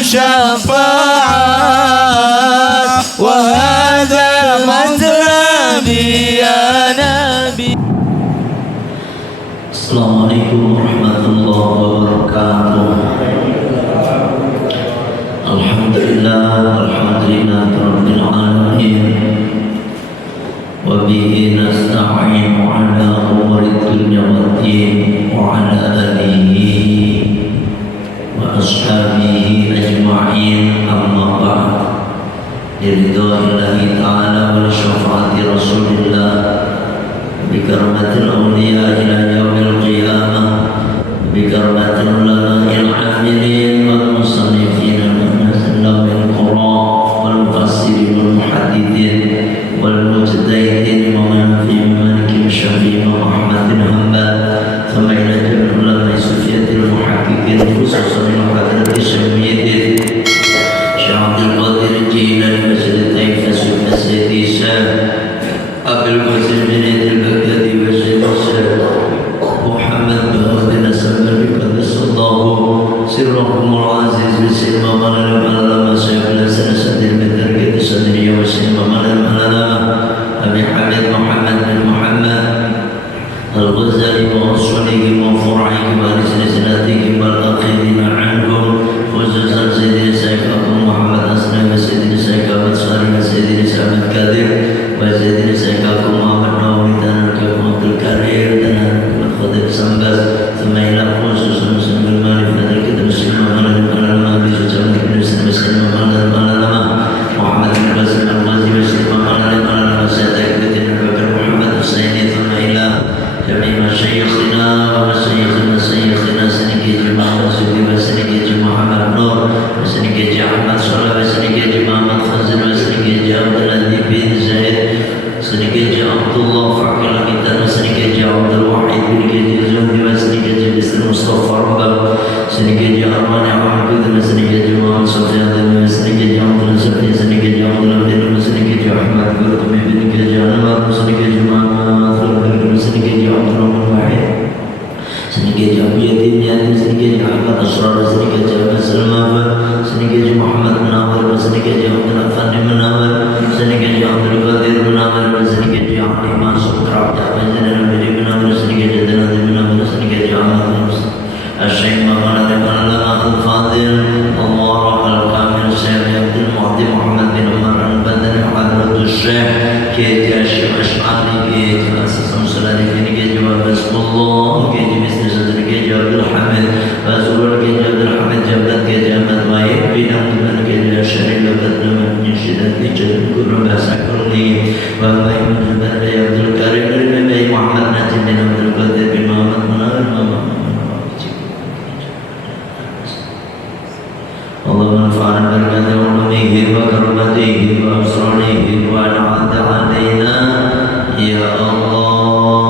شفاعات وهذا مطلبي يا نبي. Assalamualaikum warahmatullahi wabarakatuh. Alhamdulillah rabbil alamin. Wa bihi nasta'inu ala umuri dunya waddin wa ala alihi wa ashabihi ajma'in, amma ba'd. Biridha'illahi ta'ala wa syafaati Rasulillah bikaramatil awliya ila yaumil qiyamah bikaramatil ulama'il amilin wal musannifin al-munazzilin qura wal mufassirin wal muhaddithin wal mujtahidin wa man fi maliki syafi'i Ahmad bin Hanbal thumma ila jami'il ulama'i sufiyatil muhaqqiqin khususan al-hadrati syamiyyin Syekh Abdul Qadir Jilani Masjid Taif Sayyidi Syekh Abdul Qasim bin Al-Baghdadi wa Syekh Muhammad bin Abdul Nasr bin Qaddasallahu sirrahumul aziz bi sirma malana malama Syekh Al-Hasan Sadir bin Tarqid Sadriya wa sirma malana malama Abi Hamid Muhammad bin Muhammad Al-Ghazali wa usulihi wa furu'ihi wa silsilatihi wal akhidina anhum khususan Sayyidina Syekh Abu Muhammad Asna wa Sayyidina Syekh Ahmad Sari wa Sayyidina Syekh Qadir wa Sayyidina Syekh Abu Muhammad Nawawi dan Abdul Karim dan Khadir Sambas thumma ila khususan Muslim Malik dan kitab Muslim al-Ulama bi Jamal bin Muslim al-Ulama Muhammad bin Qasim al-Ghazi wa Syekh al-Ulama Syekh bin Bakar Muhammad Husaini thumma ila jami' masyayikhina wa masyayikhina saniki jemaah Sudi wa saniki Muhammad Nur wa saniki Ahmad Saleh wa saniki Muhammad Khazir wa saniki Abdul Latif bin Zaid saniki Abdullah Faqil kita saniki Abdul Wahid bin Zuhdi wa saniki Bismillah Mustafa Rabbah saniki Arman Ahmad wa saniki Muhammad Sufyan wa saniki Abdul Sabri saniki Abdul Abdul wa saniki Ahmad Qurtubi bin Jamal wa saniki Muhammad wa saniki Abdul Wahid saniki Abu Yatim Yatim saniki Ahmad Asrar saniki Jamal Salman saniki Muhammad Munawwar wa saniki Abdul Afan Munawwar saniki Abdul Qadir Munawwar wa saniki Ali Masud Rabda wa saniki Munawwar saniki Jadal Munawwar saniki Ahmad Al-Shaykh Muhammad Al-Fadil Al-Waraq Al-Kamil Syekh Abdul Mu'addi Muhammad bin Umar Al-Badri Hadratul Syekh Kiai Syekh Ash'ari Kiai Asasam Sulani Kiai Jawab Bismillah Kiai Misri Sadri Kiai Abdul Hamid Bazul Kiai Abdul Hamid Jabbat Kiai Ahmad Wahid bin Abdul Kiai Syarif Abdul Naman Nishidat Kiai Guru Bahasa Kurni wa Bayi Muhammad Abdul Karim bin Bayi Muhammad Najib bin Abdul Qadir bin Muhammad Munawwar Allah manfa'an barakati ulumihi wa karamatihi wa asrarihi wa na'ata alaina ya Allah.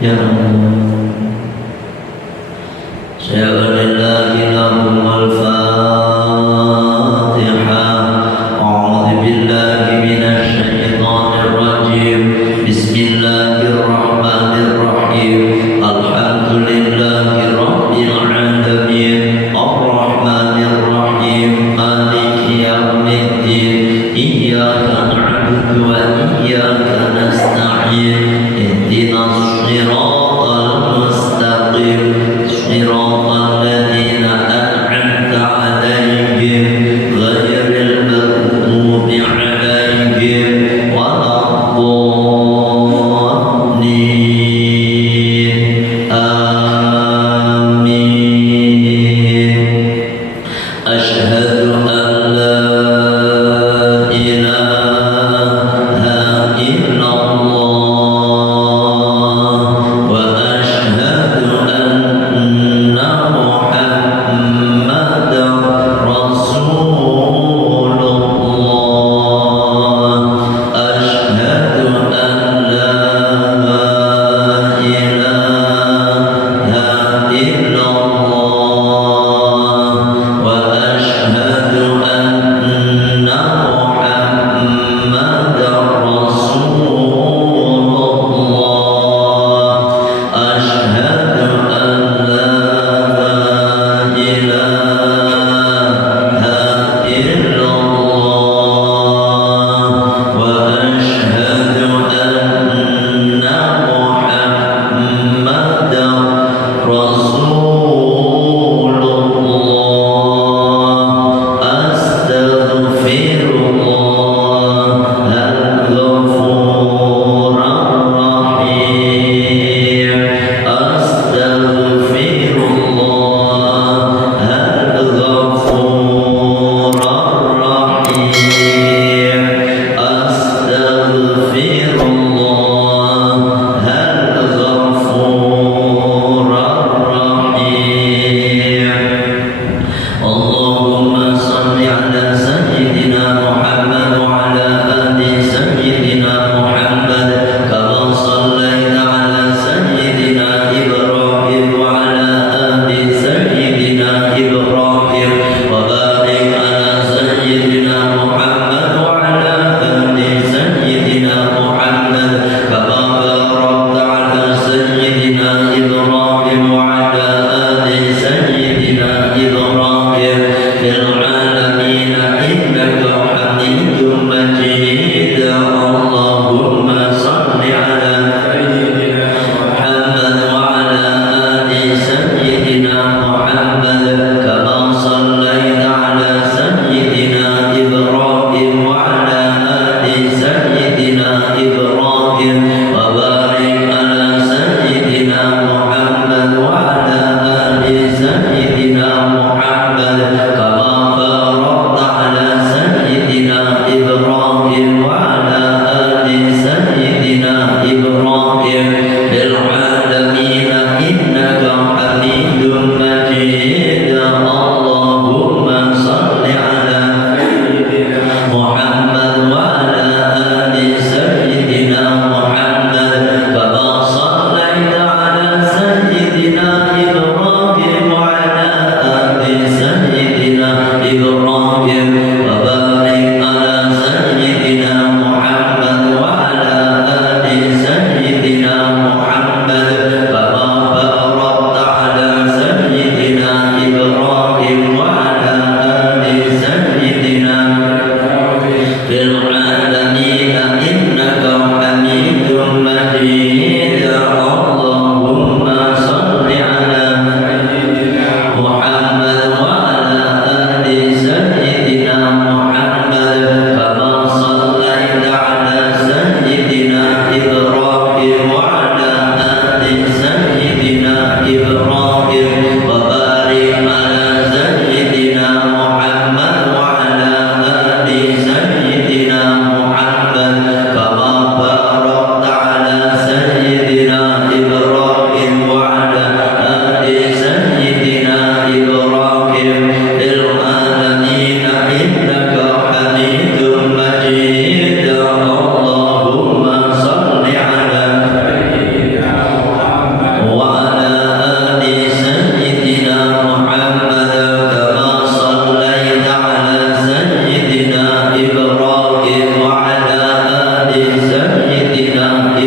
Ya Allah Sya'alillahi lahumul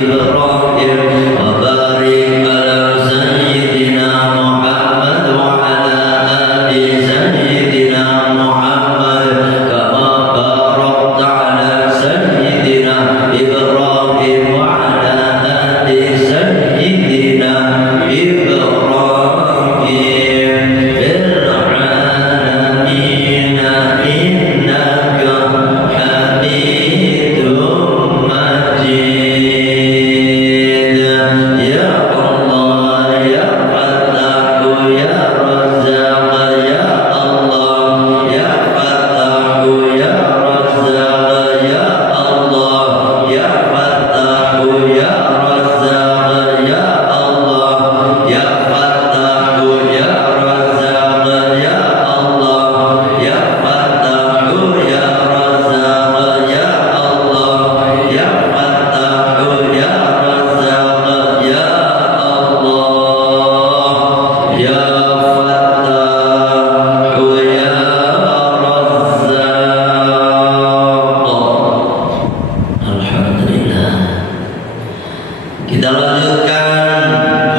إبراهيم وبارك على سيدنا محمد وعلى آل سيدنا محمد كما باركت على سيدنا إبراهيم وعلى آل سيدنا إبراهيم في العالمين إنك حميد مجيد يا الله يا فتاح يا رزاق يا الله يا فتاح يا رزاق يا الله يا فتاح يا رزاق يا الله يا فتاح يا رزاق يا الله يا فتاح يا رزاق يا الله يا فتاح يا رزاق يا الله يا فتاح يا رزاق. Alhamdulillah. Kita lanjutkan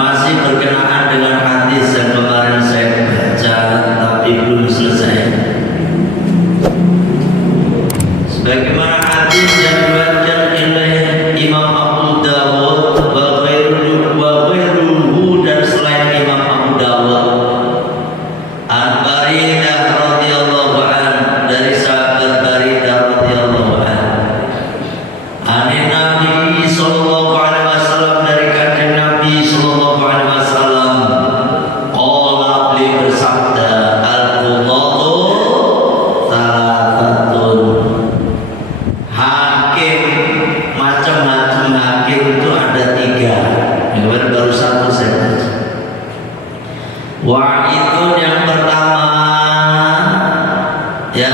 masih berkenaan dengan hadis yang kemarin saya baca tapi belum selesai. Sebagaimana hadis yang diriwayatkan oleh Imam Abu Dawud wa ghairuhu dan selain Imam Abu Dawud. An Baridah radhiyallahu an, dari sahabat Baridah radhiyallahu an. Anin Nabi sallallahu alaihi wasallam, dari kanjeng Nabi sallallahu alaihi wasallam. Qala, beliau bersabda, al-qudatu thalathatun. Hakim, macam-macam hakim itu ada 3. Yang kemarin baru 1 saya baca. Wa'idun yang pertama, ya,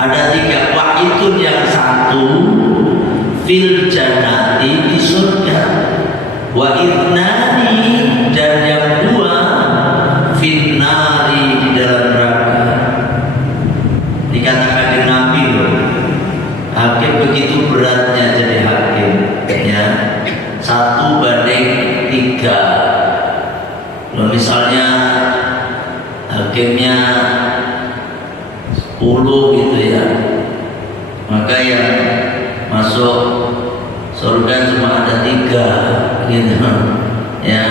ada 3. Wa'idun yang 1 fil jannati, di surga. Wa idnani, dan yang 2 fil nari, di dalam neraka. Dikatakan di Nabi loh, hakim begitu beratnya jadi hakim, ya, 1 banding 3. Kalau misalnya hakimnya 10 gitu ya, maka yang masuk surga cuma ada 3 gitu ya.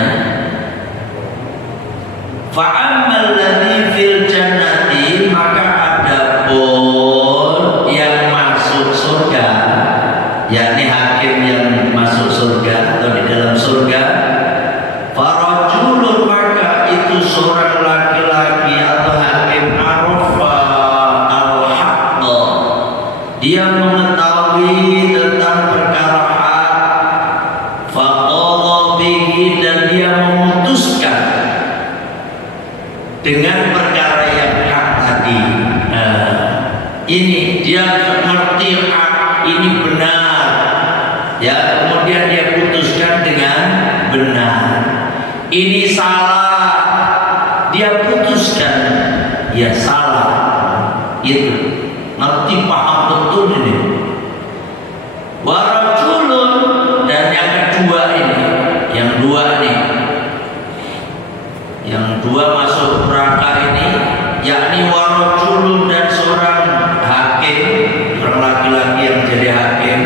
Fa'ammal ladzi fil jannati, maka adapun yang masuk surga, yakni hakim yang masuk surga atau di dalam surga, farajulun, maka itu seorang laki-laki atau hakim arafa al-haqqa, dia mengetahui tentang perkara hak, faqadha bihi, dan dia memutuskan dengan perkara yang hak tadi. Ini dia mengerti hak ini benar, ya, kemudian dia putuskan dengan benar. Ini salah, dia putuskan ya salah, itu ngerti, paham betul ini. Warajulun, dan yang kedua ini, yang 2 nih, yang 2 masuk neraka ini, yakni warajulun, dan seorang hakim, seorang laki-laki yang jadi hakim,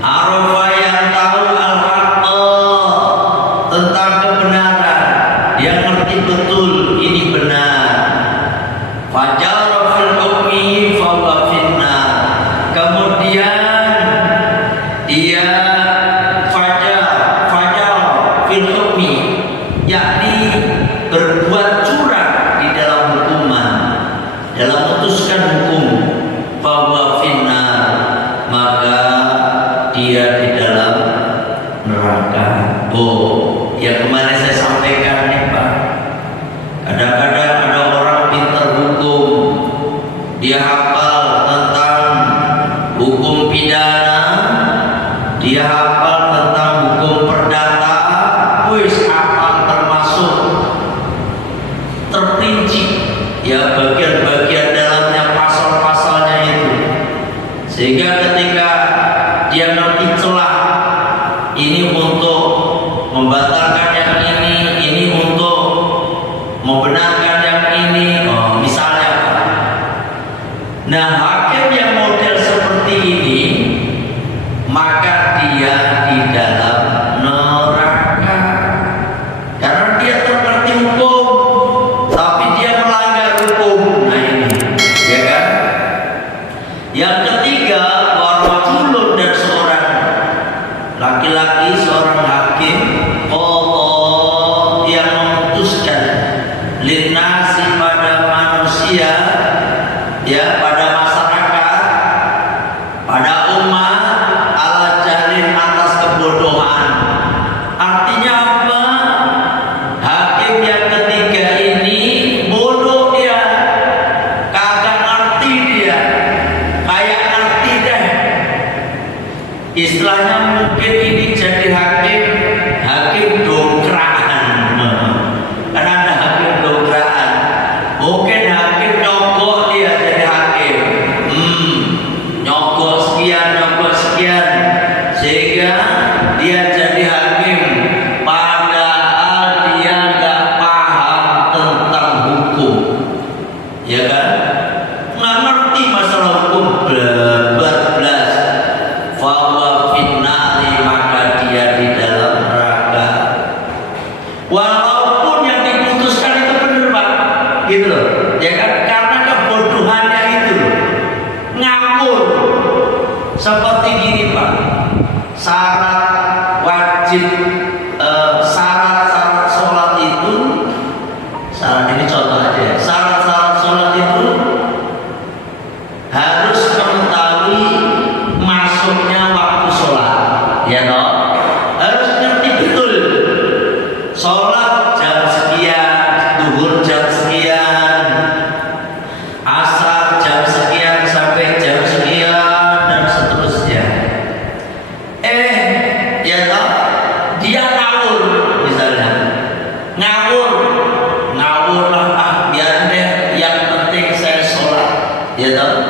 arafa, yang tahu al-haqqa, tentang kebenaran, dia ngerti betul ini benar. Fajara fil hukmi fa huwa finnar, kemudian dia fajar fil hukmi, yakni berbuat curang di dalam hukuman, dalam memutuskan hukum, fa huwa finnar, maka dia di dalam neraka. Oh, yang kemarin saya sampaikan nih Pak, kadang-kadang ada orang pintar hukum, dia hafal tentang hukum pidana, dia hafal tentang hukum perdata, wis hafal termasuk terperinci, ya, bagian-bagian dalamnya, pasal-pasalnya itu, sehingga ketika dia ngerti celah maka dia di dalam neraka. Karena dia terperti hukum, tapi dia melanggar hukum. Nah ini, ya kan? Yang ketiga, warajulun, dan seorang laki-laki, seorang hakim, Allah yang memutuskan linnasi pada manusia, ya, pada masyarakat, pada umat, ala jalin atas kebodohan. Artinya apa? Hakim yang ketiga ini bodoh dia, kagak ngerti dia, kayak ngerti deh. Istilahnya mungkin ini jadi hakim dongkrakan. Kan ada hakim dongkrakan. Mungkin hakim nyogok dia jadi hakim. Nyogok sekian, sehingga dia jadi hakim. Padahal dia nggak paham tentang hukum, ya kan? Nggak ngerti masalah hukum, berblas. Fahuwa finnari, maka dia di dalam neraka. Walaupun yang diputuskan itu benar, Pak, gitu loh, ya kan? Karena kebodohannya itu loh, ngawur. Seperti gini, Pak, syarat wajib, syarat-syarat sholat itu, syarat ini contoh aja ya, syarat-syarat sholat itu harus mengetahui masuknya waktu sholat, ya toh, harus ngerti betul sholat jam sekian, duhur jam sekian, asar jam sekian sampai jam sekian, dan seterusnya. Ya toh, dia ngawur, misalnya ngawur lah, biar deh, yang penting saya sholat, ya toh.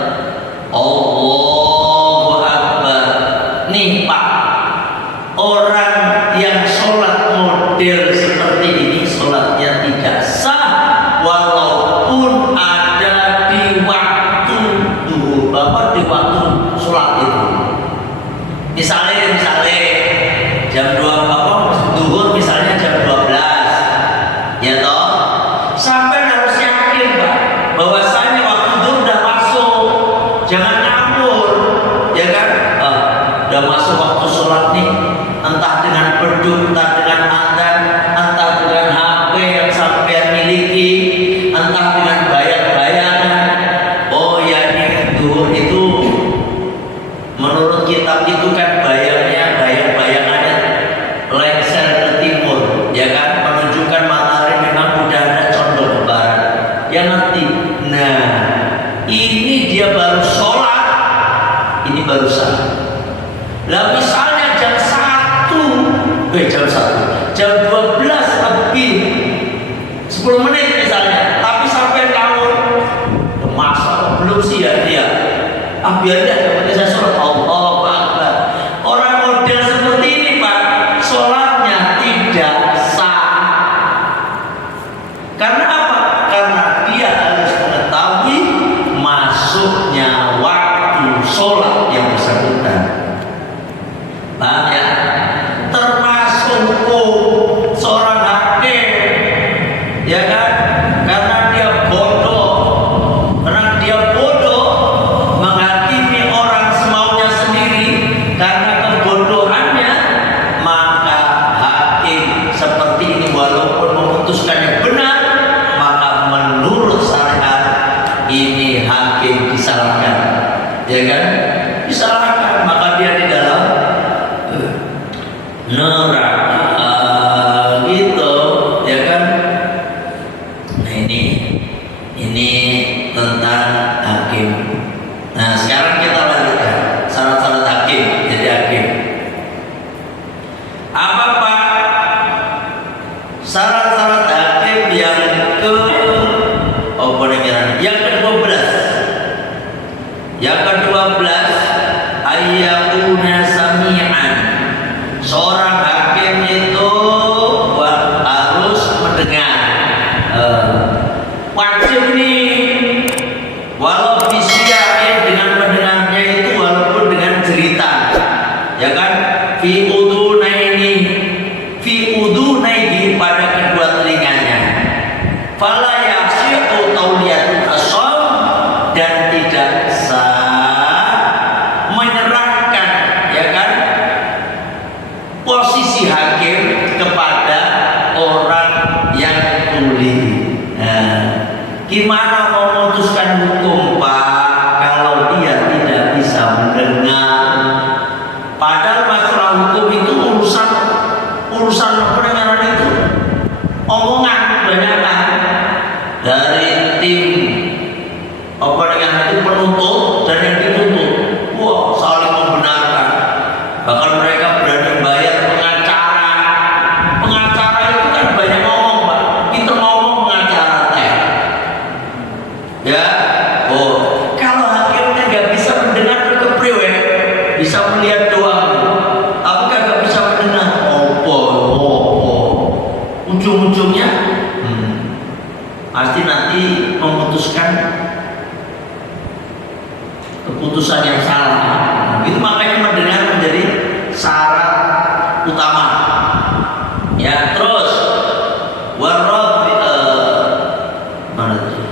Allahu Akbar. Nih Pak, orang yang sholat model seperti ini sholatnya tidak sah, walaupun ada di waktu duhur, di waktu sholat itu. Misalnya jam 2 duhur, misalnya jam 12, ya toh, sampai harus yakin, Pak, bahwasanya waktu duhur udah masuk. Jangan ngawur, ya kan? Udah masuk waktu sholat nih, entah dengan beduk, entah dengan adzan, entah dengan HP yang sampean miliki, entah dengan bayang-bayangan. Oh ya, ini duhur itu menurut kitab itu kan bayang-bayangannya lengser ke timur, ya kan? Menunjukkan matahari memang udah ada condong ke barat. Ya ngerti. Nah, ini dia baru sholat, ini baru sah. Lah misalnya jam 12 lebih 10 menit misalnya, tapi sampai kamu masa belum sih ya dia, biar dia dapat saya sholat. Allahu Akbar. Orang model seperti ini, Pak, sholatnya tidak sah. Karena apa? Karena dia harus mengetahui masuknya waktu sholat yang bersangkutan. Paham ya? Termasuk hukum seorang hakim, ya kan? Karena dia bodoh menghakimi orang semaunya sendiri, karena kebodohannya, maka hakim seperti ini walaupun memutuskan yang benar, maka menurut syariat ini hakim disalahkan, ya kan? Disalahkan, maka dia di dalam neraka, gitu, ya kan? Nah ini tentang hakim. Nah sekarang kita lanjutkan syarat-syarat hakim, jadi hakim. Apa Pak syarat-syarat hakim yang ke-12? Yang ke-12, ayyakuna sami'an. Seorang hakim fi udunaini, fi udunaihi, pada kedua telinganya. Fala yasi'u tauliyatul asham, dan tidak sah menyerahkan, ya kan, posisi hakim kepada orang yang tuli. Nah, gimana memutuskan hukum, Pak, kalau dia tidak bisa mendengar? Padahal masalah hukum itu urusan pendengaran itu omongan kebanyakan dari tim itu penuntut dan yang dituntut. Wah, saling membenarkan. Bahkan mereka berani bayar pengacara. Pengacara itu kan banyak ngomong, Pak. Kita ngomong pengacara teh. Ya, kalau hakimnya nggak bisa mendengar kepriwe, bisa melihat doang, tapi kagak bisa mendengar. Ujung-ujungnya pasti nanti memutuskan keputusan yang salah. Itu makanya mendengar menjadi syarat utama. Ya, terus warad mana tadi?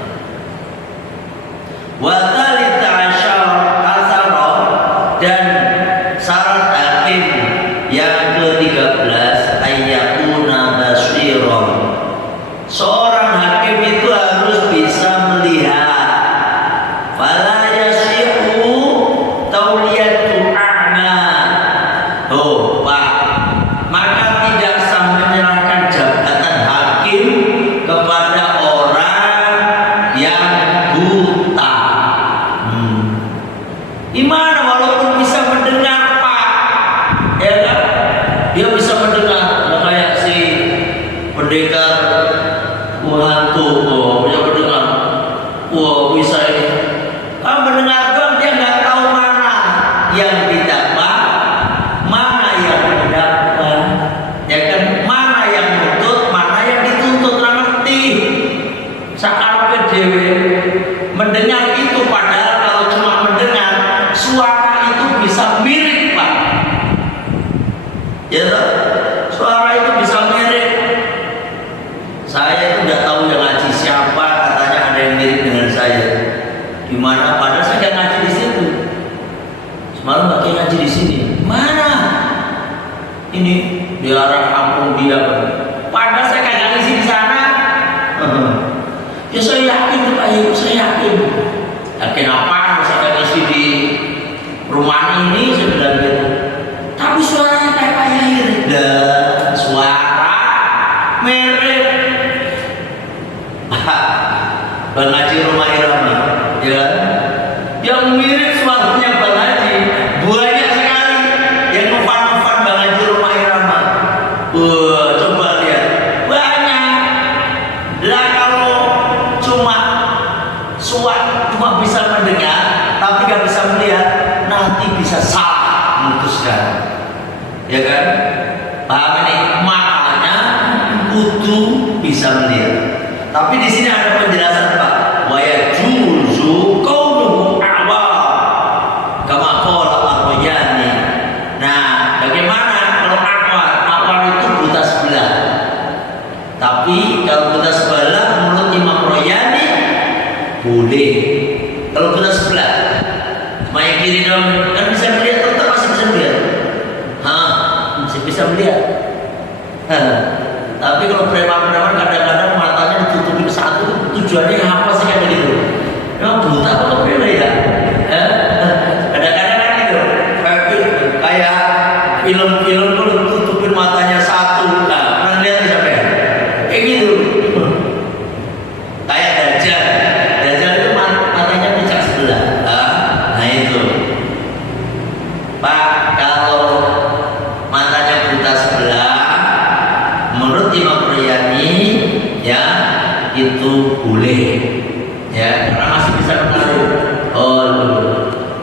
Wa tsalits asyara, dan syarat hakim yang ke-13 ayyakuna basiran. Seorang hakim itu harus bisa melihat. Fala yasi'u tauliyatul a'ma. Pak, maka tidak sah menyerahkan jabatan hakim kepada orang yang buta. Gimana walaupun bisa mendengar, Pak? Ya kan? Dia bisa mendengar, kayak si pendekar hantu, bisa mendengar. Wah, bisa ini. Mendengar doang, dia nggak tahu mana yang didapat, mana yang mendapat, ya kan? Mana yang nuntut, mana yang dituntut, ngerti. Sakar dewe mendengar itu, padahal kalau cuma mendengar, suara itu bisa mirip, Pak. Ya, suara itu bisa mirip. Saya itu nggak tahu yang ngaji siapa, katanya ada yang mirip dengan saya. Gimana? Padahal saya nggak ngaji di situ. Semalam pakai ngaji di sini. Mana? Ini di arah kampung dia. Padahal saya nggak ngaji di sana. Ya saya yakin tuh Pak Ibu, saya yakin. Yakin apa? Saya ngaji di rumah ini, saya bilang gitu. Tapi suaranya kayak Pak Yahir. Dan suara mirip. Bang Haji Rumah Irama, ya, yang mirip suaranya Bang Haji banyak sekali, yang ngefan Bang Haji Rumah Irama. Coba lihat, banyak. Lah kalau cuma bisa mendengar tapi gak bisa melihat, nanti bisa salah memutuskan, ya kan? Paham ini? Makanya kudu bisa melihat. Tapi di sini ada penjelasan, Pak. Wa yajuzu qawluhu a'wa kama qala ar-Rayani. Nah, bagaimana kalau a'wa itu buta sebelah? Tapi kalau buta sebelah menurut Imam Rayani boleh. Kalau buta sebelah, cuma yang kiri dong, kan bisa melihat, tetap masih bisa melihat. Masih bisa melihat. Tapi kalau preman-preman kadang-kadang matanya ditutupin satu, tujuannya apa sih kayak gitu? Memang buta atau beda ya? Kadang-kadang kan gitu, kayak film-film tuh tutupin matanya satu, nah, pernah lihat siapa ya? Kayak gitu. Kayak Dajjal itu matanya pecah sebelah. Nah itu, Pak, kalau matanya buta sebelah, menurut Imam Rayani, ya, itu boleh, ya, karena masih bisa menaruh.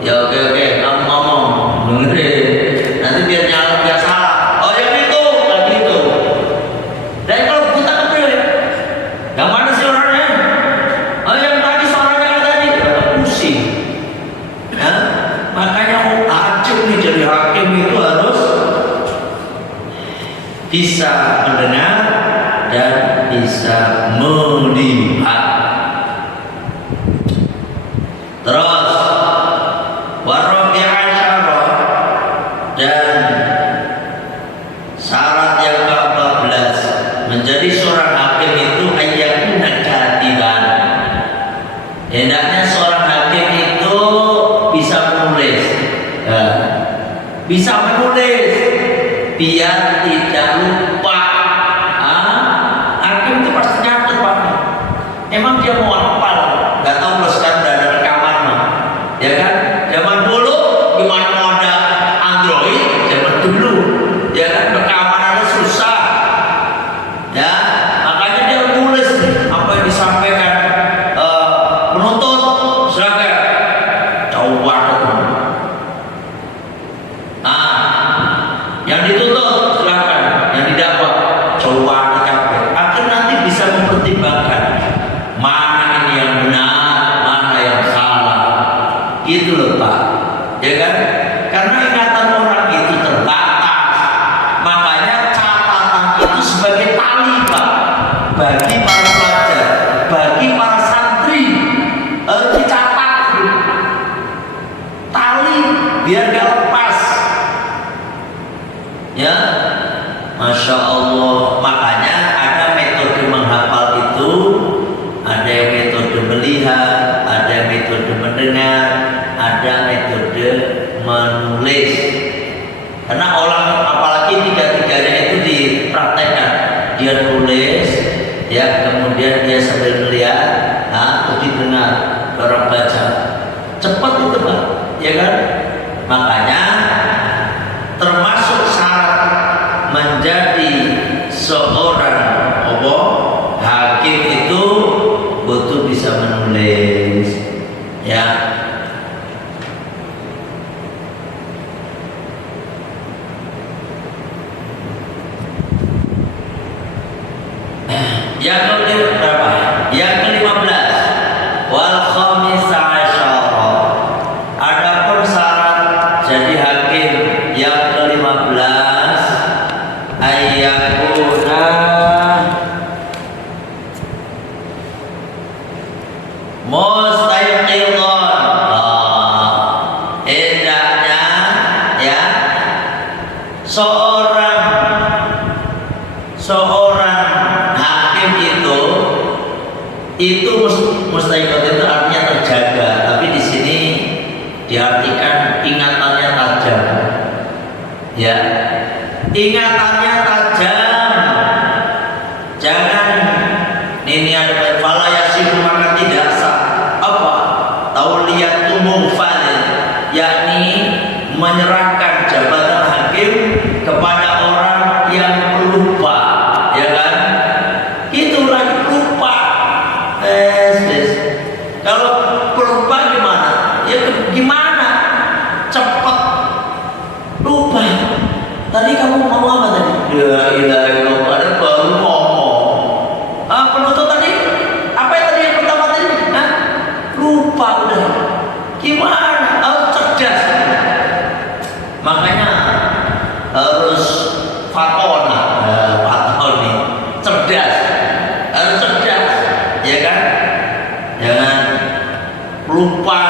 Ya oke, kamu ngomong, dengerin, nanti biar nyala, biar salah. Yang itu, lagi itu. Dan kalau buta kecil, yang mana sih orangnya? Yang tadi suaranya yang tadi, pusing. Ya, makanya wajib nih jadi hakim itu harus bisa mendengar dan bisa melihat. Terus warabi asyara, dan syarat yang ke-14 menjadi seorang hakim itu ayyakuna katiban. Hendaknya seorang hakim itu bisa menulis, bisa menulis biar tidak lupa. Hakim itu pasti nyatet Pak. Emang dia mau hafal? Gak tahu kalau sekarang udah ada rekaman mah, ya kan? Zaman dulu gimana mau ada Android? Zaman dulu, ya kan, rekaman ada susah, ya. Makanya dia nulis apa yang disampaikan penuntut, silakan coba tuh. Yang dituntut silakan, yang didakwa coba dicapai. Akhir nanti bisa mempertimbangkan mana ini yang benar, mana yang salah. Gitu loh Pak, ya kan? Karena ingatan orang itu terbatas. Makanya catatan itu sebagai tali Pak, bagi para pelajar, bagi para santri, harus dicatat tali biar gak lepas. Ya, Masya Allah. Makanya ada metode menghafal itu, ada yang metode melihat, ada yang metode mendengar, ada metode menulis. Karena orang apalagi tiga-tiganya itu dipraktekkan, dia nulis, ya, kemudian dia sambil melihat, terus didengar orang baca, cepat itu Pak, ya kan? Makanya termasuk syarat menjadi seorang hakim itu butuh bisa menulis, ya. Yang berapa? Yang ke-15 wal khamisa asyara. Adapun syarat jadi hakim yang ke-15 ayyakuna mustayqidhan. Hendaknya, ya, seorang hakim itu mustayqidhan itu artinya terjaga, tapi di sini diartikan ingatannya tajam, ya. Ingatannya tajam, jangan ini ada fala yasifu, maka tidak sah apa tauliyatu mufadil, yakni menyerahkan jabatan hakim kepada orang yang pelupa, ya kan? Itu lagi pelupa. Kalau pelupa gimana? Ya gimana? Cepat lupa. Tadi kamu mau apa tadi? La ilaha illallah, ada baru ngomong. Penuntut tadi apa yang tadi yang pertama tadi? Lupa udah. Gimana? Harus cerdas. Makanya harus fatona, fatoni, cerdas. Harus cerdas, ya kan? Jangan lupa.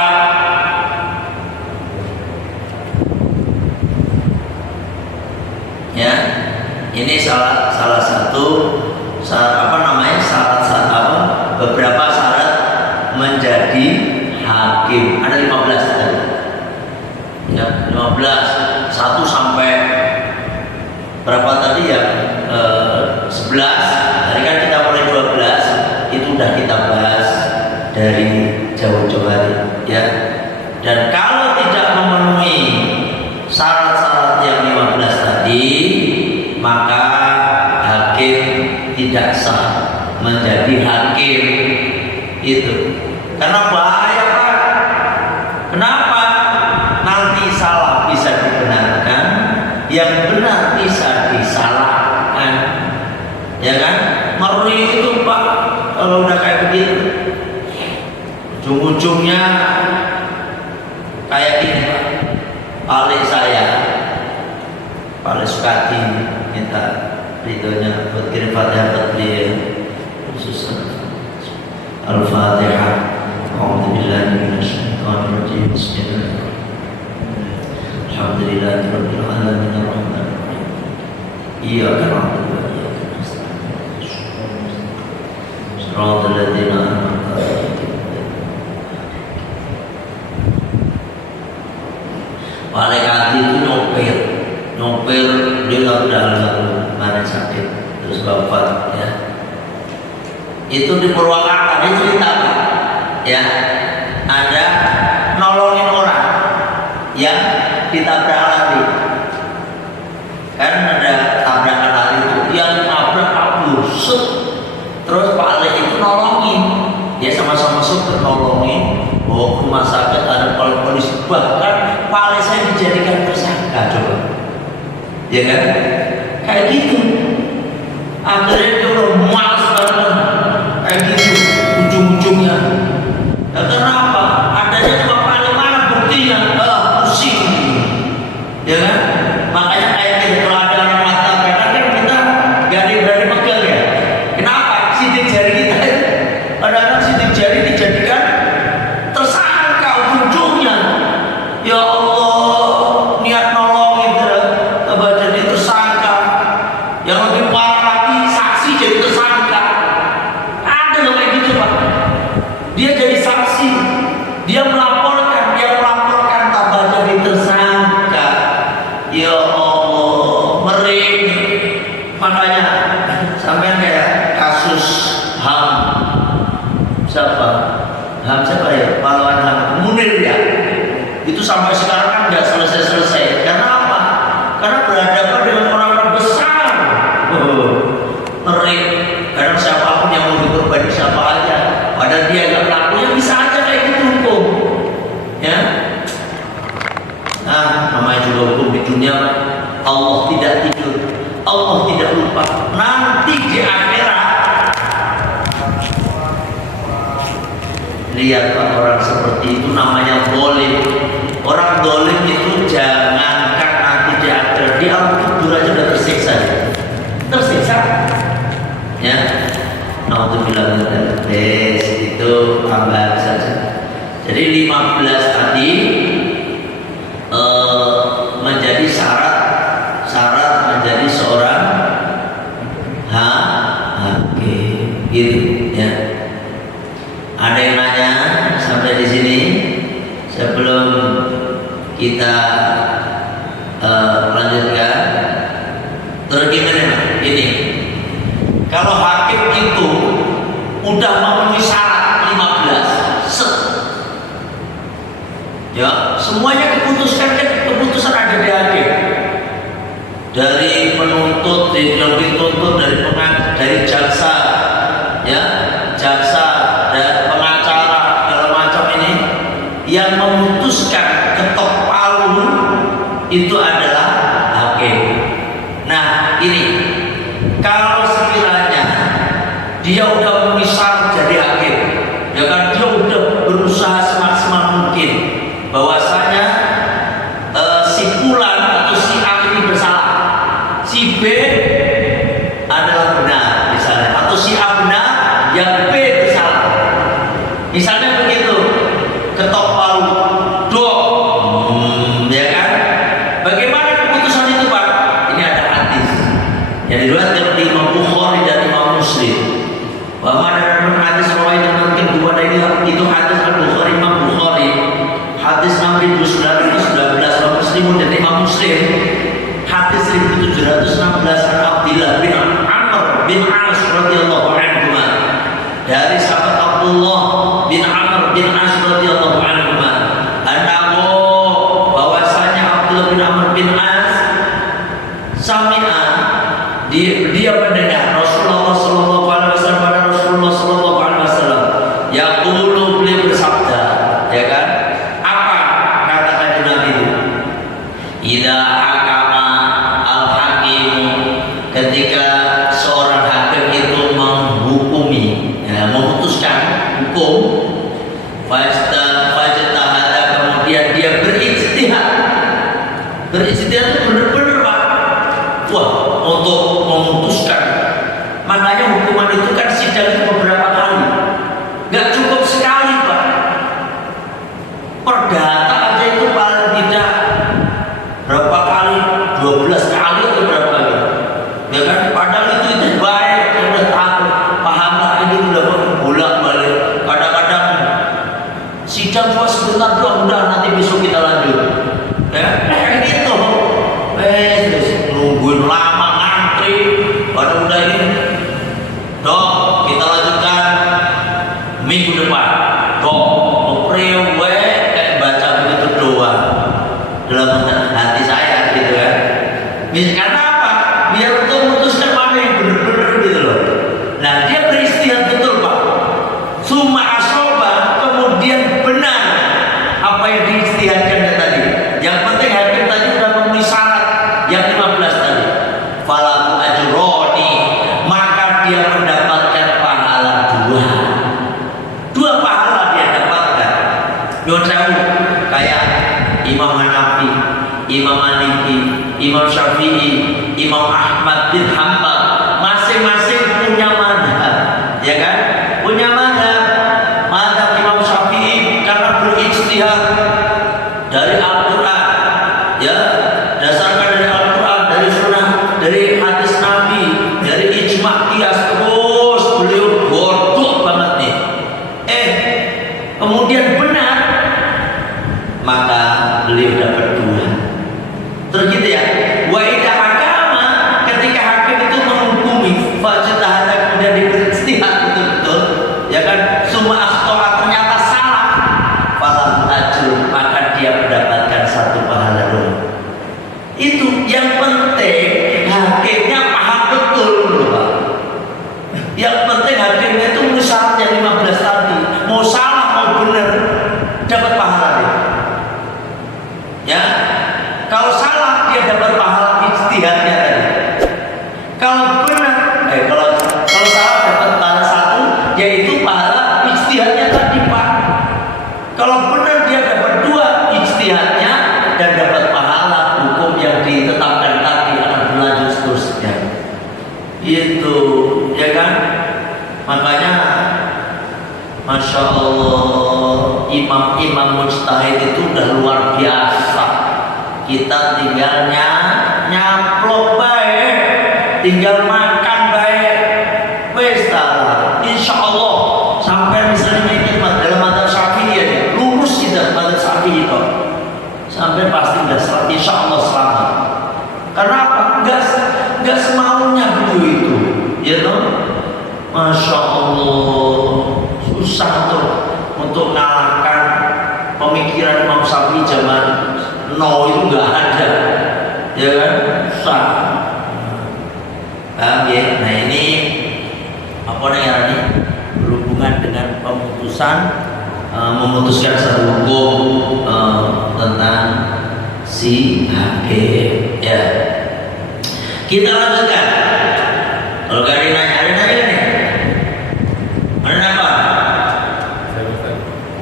Ya, ini salah satu beberapa syarat menjadi hakim. Ada 15 tadi, ya, 15 1 sampai berapa tadi ya, 11. Tadi kan kita mulai 12, itu udah kita bahas dari jauh-jauh hari, ya. Dan kalau tidak memenuhi syarat-syarat yang 15 tadi, maka hakim tidak sah menjadi hakim itu. Karena bahaya Pak. Kenapa? Nanti salah bisa dibenarkan, yang benar bisa disalahkan, ya kan? Ngeri itu Pak kalau udah kayak begitu. Ujung-ujungnya kayak gini Pak. Paling saya, paling Sukati minta ridhonya buat kirim Fatihah buat beliau khusus Al-Fatihah. A'udzubillahi minasyaitonir rajim. Bismillahirrahmanirrahim. Alhamdulillahirabbil alamin arrahmanir rahim. Iyyaka na'budu wa iyyaka nasta'in. Shiratal ladzina an'amta 'alaihim. Malaikat itu nyopir dia lalu kemarin sakit terus wafat ya. Itu di Purwakarta dia cerita ya, ada nolongin orang yang ditabrak lari, kan ada tabrakan lari itu yang nabrak kabur terus Pak Ale itu nolongin, dia sama-sama supir nolongin bawa ke rumah sakit, ada polisi, bahkan Pak Ale saya dijadikan tersangka, coba ya kan, kayak gitu. Akhirnya dia udah malas banget kayak gitu ujung-ujungnya. Nah, kenapa? Adanya cuma Pak Ale, mana buktinya? Pusing ya kan. Makanya kayak gitu, kalau ada orang mata kadang kan kita gak ada berani pegang ya. Kenapa? Sidik jari kita kadang-kadang sidik jari dijadikan tersangka ujung-ujungnya. Ya Allah, niat nolongin tambah jadi tersangka. Yang lebih parah lagi, saksi jadi tersangka. Ada loh kayak gitu Pak. Dia jadi saksi, dia melaporkan tambah jadi tersangka. Ya Allah, merinding. Makanya sampai kayak kasus HAM siapa ya, pahlawan HAM Munir ya, itu sampai sekarang kan nggak selesai. Karena apa? Karena berhadapan dengan orang-orang besar. Ngeri. Karena siapapun yang mau dikorban siapa aja, padahal dia nggak pelakunya, bisa aja kayak gitu hukum ya. Nah, namanya juga hukum di dunia. Allah tidak tidur, Allah tidak lupa. Nanti di akhirat lihat Pak, orang seperti itu namanya dolim. Orang dolim itu jangankan nanti di akhirat, di alam kubur aja udah tersiksa ya. Naudzubillah min dzalik. Itu tambahan saja. Jadi 15 tadi menjadi syarat menjadi seorang hakim gitu ya. Ada yang nanya sampai di sini sebelum kita lanjutkan? Terus gini, kalau hakim itu udah memenuhi syarat 15 ya, semuanya keputusan ada di hakim, dari penuntut, yang dituntut, dari jaksa ya, dan pengacara segala macam ini, yang memutuskan ketok palu itu adalah hakim. Nah ini, kalau sekiranya dia udah memenuhi syarat jadi hakim ya kan, dia udah berusaha semaksimal mungkin bahwasanya si fulan atau si A ini bersalah, si B adalah benar misalnya, atau si A benar, yang B bersalah misalnya begitu, ketok palu ya kan. Bagaimana keputusan itu Pak? Ini ada hadis yang diriwayatkan oleh Imam Bukhari dan Imam Muslim. Bahwa ada hadis riwayat mungkin dua dari itu hadis Al-Bukhari, Imam Bukhari, hadis 6919 Imam Muslim dan Imam Muslim, hadis 1716 Abdullah bin Amr bin As radhiyallahu anhu, dari sahabat Abdullah bin Amr bin As radhiyallahu anhu, bahwasanya Abdullah bin Amr bin As sami'a, dia mendengar Rasulullah sallallahu alaihi wasallam, Rasulullah sallallahu alaihi wasallam yaqulu, beliau bersabda ya kan. Apa kata kanjeng Nabi itu? Idza hakama al-hakim, ketika seorang hakim itu menghukumi ya, memutuskan hukum, fajtahada, kemudian dia berijtihad itu benar-benar Pak, wah, untuk memutus Makanya hukuman itu kan sidang itu beberapa kali. Nggak cukup sekali Pak. Perdata aja itu paling tidak berapa kali? 12 kali atau berapa kali? Ya kan? Padahal itu baik, udah tahu, paham ini udah bolak-balik. Kadang-kadang sidang cuma sebentar doang, udah nanti besok kita lanjut. Ya, kayak gitu. Terus nungguin lama ngantri, baru udah ini. Dok, kita lanjutkan minggu depan. Dok, priwe kayak baca begitu doa dalam hati saya gitu kan. Karena apa? Biar untuk memutuskan mana yang benar-benar gitu loh. Nah dia beristihad betul Pak. Summa asoba, kemudian benar apa yang diistihadkan tadi. Yang penting hakim tadi sudah memenuhi syarat yang 15 tadi. Falahu ajroni, maka dia mendapatkan pahala dua pahala dia dapatkan. Nyuwun sewu, kayak Imam Hanafi, Imam Maliki, Imam Syafi'i, Imam Ahmad bin Hanbal, masing-masing punya madhab, ya kan? Punya madhab. Madhab Imam Syafi'i karena berijtihad dari Al-Quran, ya, dasarkan dari Al-Quran, dari Sunnah, dari hadis Nabi, dari ijma' qiyas, terus beliau bodoh banget nih. Kemudian benar, maka beliau dapat 2. Terus gitu ya. Wa idza hakama, ketika hakim itu menghukumi, fajtahada, kemudian beristihad betul-betul, ya kan? Summa akhta'a, ternyata salah, falahu ajrun, maka dia mendapatkan 1 pahala dulu. Itu yang penting, hakimnya paham betul dulu Pak. Yang penting hakimnya itu syaratnya 15 tadi, mau salah mau benar dapat pahala dia. Ya, kalau salah dia dapat pahala ijtihadnya tadi. Kalau benar, kalau salah dapat pahala 1, yaitu pahala ijtihadnya tadi Pak. Kalau benar dia dapat 2 ijtihadnya dan dapat pahala hukum yang ditetapkan tadi akan berlanjut seterusnya. Itu, ya kan? Makanya Masya Allah, imam-imam mujtahid itu udah luar biasa. Kita tinggal nyaplok baik, tinggal makan baik, pesta. Insya Allah sampai misalnya mikir dalam madzhab Syafi'i ya, lurus kita madzhab Syafi'i itu, sampai pasti udah selamat. Insya Allah selamat. Karena apa? Enggak semaunya beliau itu, ya toh. Masya Allah, susah tuh untuk mengalahkan pemikiran Imam Syafi'i zaman no itu nggak ada, ya kan? Susah. Ya? Nah ini apa namanya ini berhubungan dengan memutuskan satu hukum tentang si hakim. Ya, kita lanjutkan. Kalau gak ada nanya nih. Ada apa?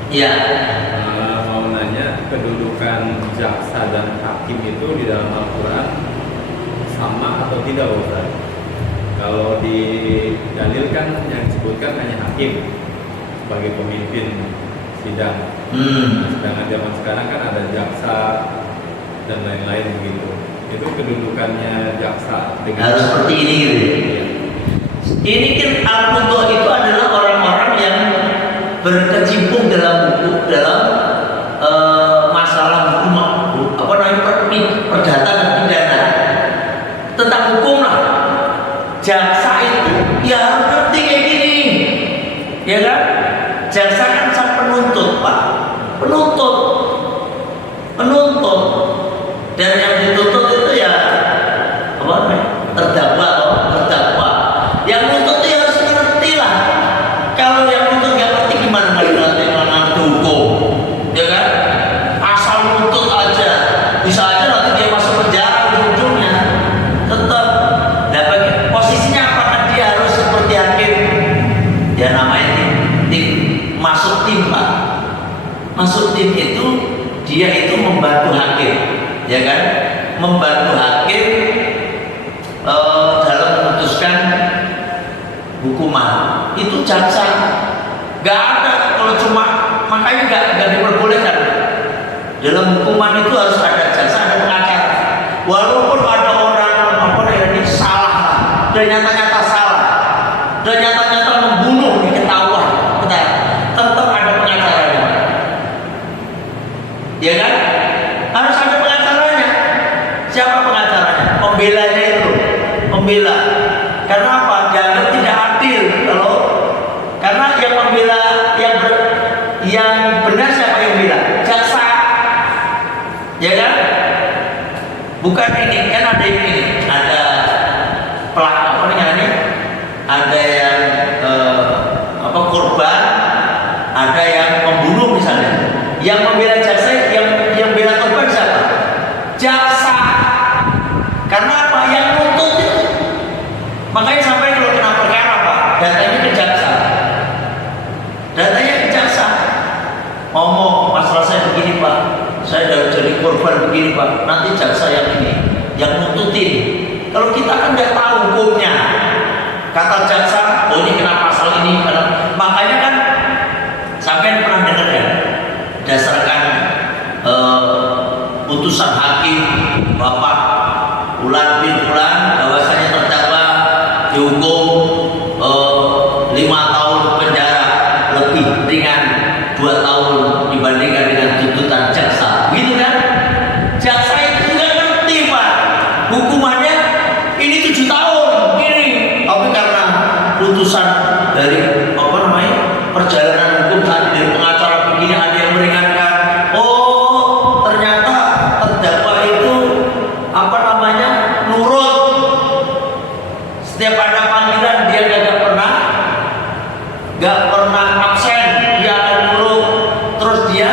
Ya. Mau nanya, kedudukan jaksa dan hakim itu di dalam Al-Quran sama atau tidak Ustaz? Kalau didalilkan yang disebutkan hanya hakim sebagai pemimpin sidang. Sedangkan zaman sekarang kan ada jaksa dan lain-lain begitu. Itu kedudukannya jaksa dengan harus seperti ini gitu. Ya. Ini kan al-qudhu itu adalah orang-orang yang berkecimpung dalam masalah hukum, apa namanya, perdata dan pidana, tentang hukum lah. Jaksa itu ya harus ngerti kayak gini, ya kan? Jaksa kan sang penuntut Pak, penuntut, dan yang dituntut itu ya apa namanya, terdakwa. Yang nuntut itu harus ngerti lah. Kalau yang nuntut nggak ngerti gimana ngerti hukum, ya kan? Asal nuntut aja, bisa aja nanti dia masuk penjara ujung-ujungnya. Tetap, posisinya apakah dia harus seperti itu jaksa. Gak ada kalau cuma, makanya gak diperbolehkan. Dalam hukuman itu harus ada jaksa, ada pengacara. Walaupun ada orang ini salah, dan nyata-nyata salah, dan nyata-nyata membunuh diketahuan, tetap ada pengacaranya. Ya kan? Harus ada pengacaranya. Siapa pengacaranya? Pembelanya itu, pembela. Karena apa? Dianggap tidak adil kalau karena yang membela yang benar siapa yang bela? Jaksa. Ya kan? Bukan ini, kan ada ini, ada pelaku apa namanya? Ada yang korban, ada yang membunuh misalnya. Yang membela jaksa, yang bela korban siapa? Jaksa. Karena apa? Yang nuntut itu. Makanya sampai kalau kena perkara Pak, datanya ke jaksa. Datanya ke jaksa. Ngomong masalah saya begini Pak, saya jadi korban begini Pak. Nanti jaksa yang ini, yang nuntutin. Kalau kita kan nggak tahu hukumnya. Kata jaksa, oh ini kena pasal ini. Makanya kan sampai pernah dengar ya, berdasarkan putusan hakim Bapak Fulan bin Fulan bahwasanya terdakwa dihukum 5 tahun penjara lebih ringan 2 tahun dibandingkan dengan tuntutan jaksa, gitu kan? Jaksa itu juga ngerti Pak, hukumannya ini 7 tahun ini, tapi karena putusan dari perjalanan hukum tadi dari pengacara begini ada yang meringankan. Oh ternyata terdakwa itu nurut. Setiap ada panggilan dia gak pernah absen, dia akan nurut. Terus dia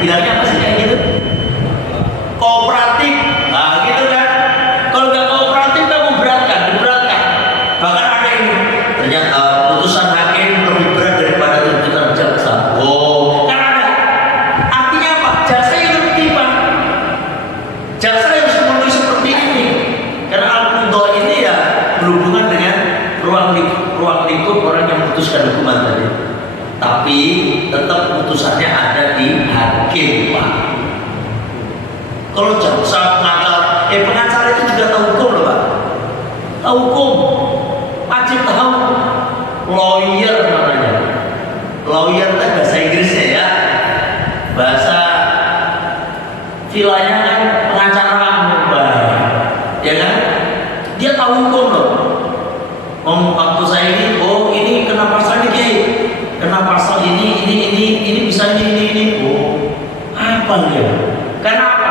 bilangnya apa sih kayak gitu? Kooperatif, nah gitu kan. Kalau gak kooperatif kan diberatkan. Bahkan ada ini ternyata putusan hakim lebih berat daripada tuntutan jaksa. Oh, kan ada. Artinya apa? Jaksa yang ngerti Pak. Jaksa yang seperti ini. Karena al-qudha ini ya berhubungan dengan ruang lingkup orang yang memutuskan hukuman tadi. Tapi tetap putusannya ada di hakim Pak. Kalau jaksa pengacara itu juga tahu hukum loh Pak. Tahu hukum, wajib tahu. Lawyer namanya. Lawyer itu bahasa Inggrisnya ya. Bahasa filanya kan pengacara ya kan? Dia tahu hukum loh. Waktu saya ini, oh ini kena pasal ini, kena pasal ini bisa ini. Oh, apa dia? Kenapa?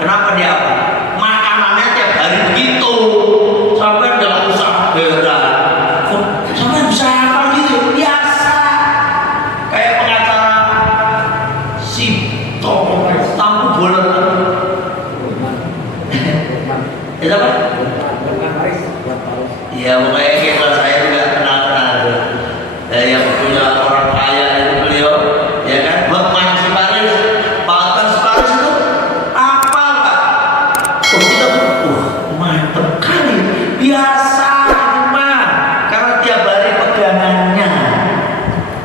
Kenapa dia apa? Makanannya tiap hari begitu. Sampai nggak usah heran. Sampai bisa apa gitu? Biasa. Kayak pengacara si tamu bola. Itu apa? Iya, pokoknya kita saya juga kenal yang punya orang kaya itu beliau, ya kan? Buat main Siparis, Pak Siparis itu apa Pak? Oh kita mantep kali, biasa mah, karena tiap hari pegangannya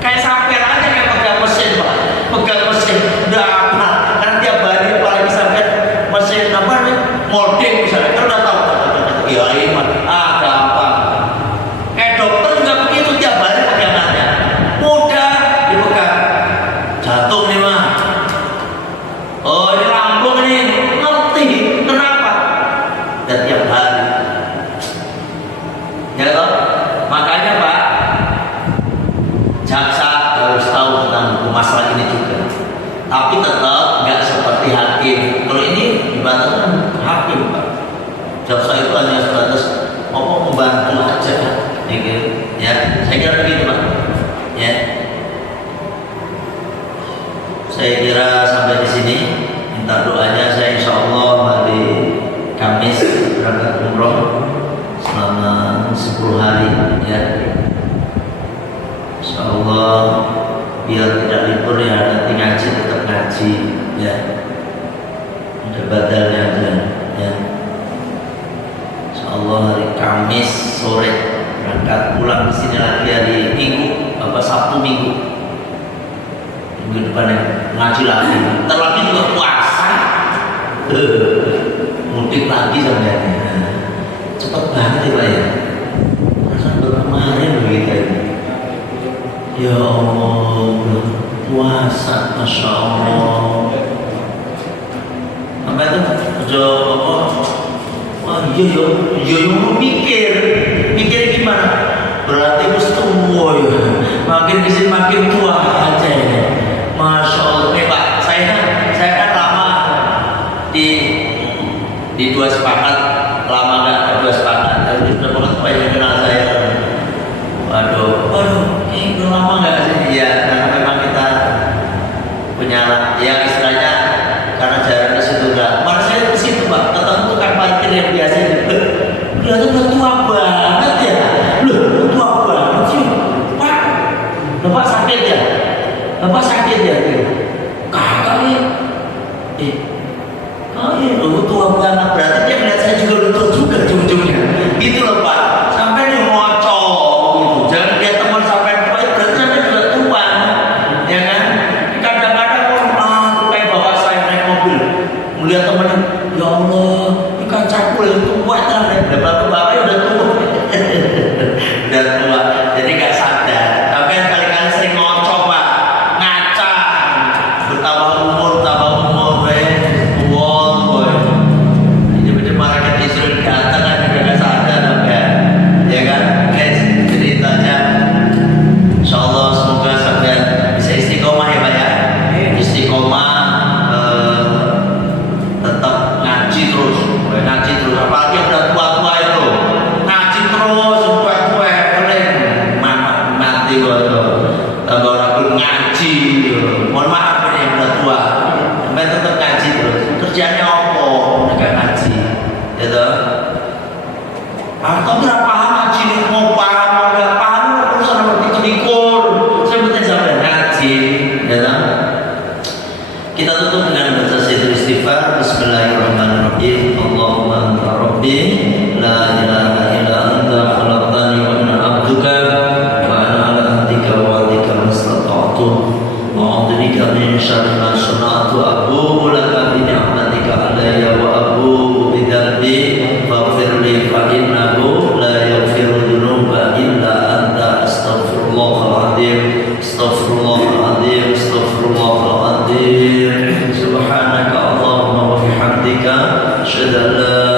kayak sampean aja yang pegang mesin Pak, pegang mesin, udah apa? Karena tiap hari apalagi sampean mesin apa nih, molding misalnya, kan udah tahu. Ya ini mah gampang. Dokter juga begitu tiap hari pegangannya, mudah dipegang. Jatuh nih mah. Oh ini lambung nih, ngerti kenapa? Dan tiap hari. Ya toh? Makanya Pak, jaksa harus tahu tentang hukum masalah ini juga. Tapi tetap nggak seperti hakim. Kalau ini dibatalkan hakim Pak. Jaksa itu hanya sebatas membantu aja, ya. Saya kira begitu Pak. Ya. Saya kira sampai di sini. Minta doanya, saya insya Allah hari Kamis berangkat umroh selama 10 hari, ya. Insya Allah biar tidak libur ya, nanti ngaji tetap ngaji, ya. Ada badalnya aja, ya. Allah hari Kamis sore berangkat pulang ke sini lagi hari Minggu, apa Sabtu Minggu. Minggu depan ya, ngaji lagi. Ntar lagi juga puasa. Mudik lagi sampai cepet banget ya Pak ya. Perasaan baru kemarin begitu ini. Ya Allah, puasa, Masya Allah. Apa itu? Aja apa? Wah iya mikir gimana? Berarti harus tua ya. Makin kesini makin tua aja ya. Masya Allah. Nih Pak, saya kan lama di dua sepakat, lama nggak dua sepakat. Tapi sudah banget yang kenal saya. Waduh, ini udah lama nggak sih? Ya, karena memang kita punya ya istilahnya karena jarak ke situ enggak. Mana saya ke situ Pak, ketemu tukang parkir yang biasa itu. Kelihatan udah tua banget ya. Loh, tua banget sih. Pak, Bapak sakit ya? Bapak sakit ya? Kakak nih. Lu tua banget. Berarti dia melihat saya juga udah tua juga ujung-ujungnya. Gitu loh Pak. Sampai nih ngocok gitu. Jangan lihat teman sampai tua, berarti sampai juga tua. Ya kan? Kadang-kadang orang kayak bapak saya naik mobil, melihat teman, ya Allah, ini kan cakul yang tua kan. Bapak-bapaknya udah tua. Udah tua. Jadi gak sadar. Tapi kali-kali sering ngocok Pak. Ngaca. Bertambah umur, malaikat Israel datang kan juga gak sadar kan, ya kan? Guys, ceritanya insyaallah semoga sampai bisa istiqomah ya Pak ya. Istiqomah, tetap ngaji terus, apalagi yang udah tua-tua itu ngaji terus, tua-tua keren mati loh. Tambah orang ngaji, mohon maaf nih yang udah tua, sampai tetap ngaji terus. Kerjanya apa? Mereka ngaji. Gitu. Atau berapa ngaji nih mau paham nggak paham urusan seperti likur sebenarnya sampai ngaji, gitu. Kita tutup dengan baca satu istighfar. Bismillahirrahmanirrahim. Allahumma anta rabbi la ilaha illa anta khalaqtani wa ana abduka wa ana ala ahdika wa wa'dika mastata'tu wa a'udzu bika min syarri ma sana'tu abu'u laka bi ni'matika alayya wa abu'u bi dzambi faghfir li fa innahu la yaghfiru dzunuba illa anta astaghfirullahal azim subhanaka Allahumma wa bihamdika asyhadu an la